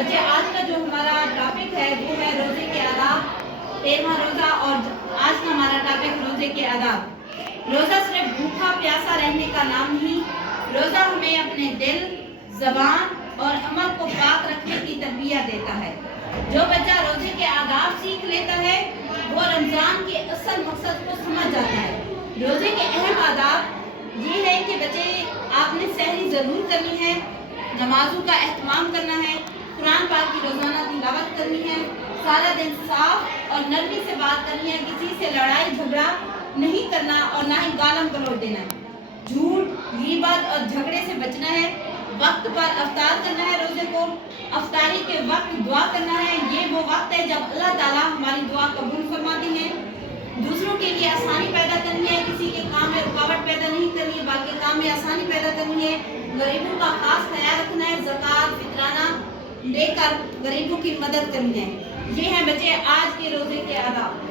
بچے آج کا جو ہمارا ٹاپک ہے وہ ہے روزے کے آداب، 13واں روزہ، اور آج کا ہمارا ٹاپک روزے کے آداب۔ روزہ صرف بھوکا پیاسا رہنے کا نام نہیں، روزہ ہمیں اپنے دل، زبان اور عمل کو پاک رکھنے کی تربیت دیتا ہے۔ جو بچہ روزے کے آداب سیکھ لیتا ہے وہ رمضان کے اصل مقصد کو سمجھ جاتا ہے۔ روزے کے اہم آداب یہ ہے کہ بچے آپ نے سحری ضرور کرنی ہے، نمازوں کا اہتمام کرنا ہے، قرآن پاک کی روزانہ تلاوت کرنی ہے، سارا دن صاف اور نرمی سے بات کرنی ہے، کسی سے لڑائی جھگڑا نہیں کرنا اور نہ ہی گالم گلوچ دینا ہے، جھوٹ، غیبت اور جھگڑے سے بچنا ہے، وقت پر افطار کرنا ہے، روزے کو افطاری کے وقت دعا کرنا ہے، یہ وہ وقت ہے جب اللہ تعالیٰ ہماری دعا قبول فرماتے ہیں۔ دوسروں کے لیے آسانی پیدا کرنی ہے، کسی کے کام میں رکاوٹ پیدا نہیں کرنی ہے بلکہ کام میں آسانی پیدا کرنی ہے، غریبوں کا خاص خیال رکھنا ہے، زکوٰۃ فطرانہ دے کر غریبوں کی مدد کرنی ہے۔ یہ ہیں بچے آج کے روزے کے آداب۔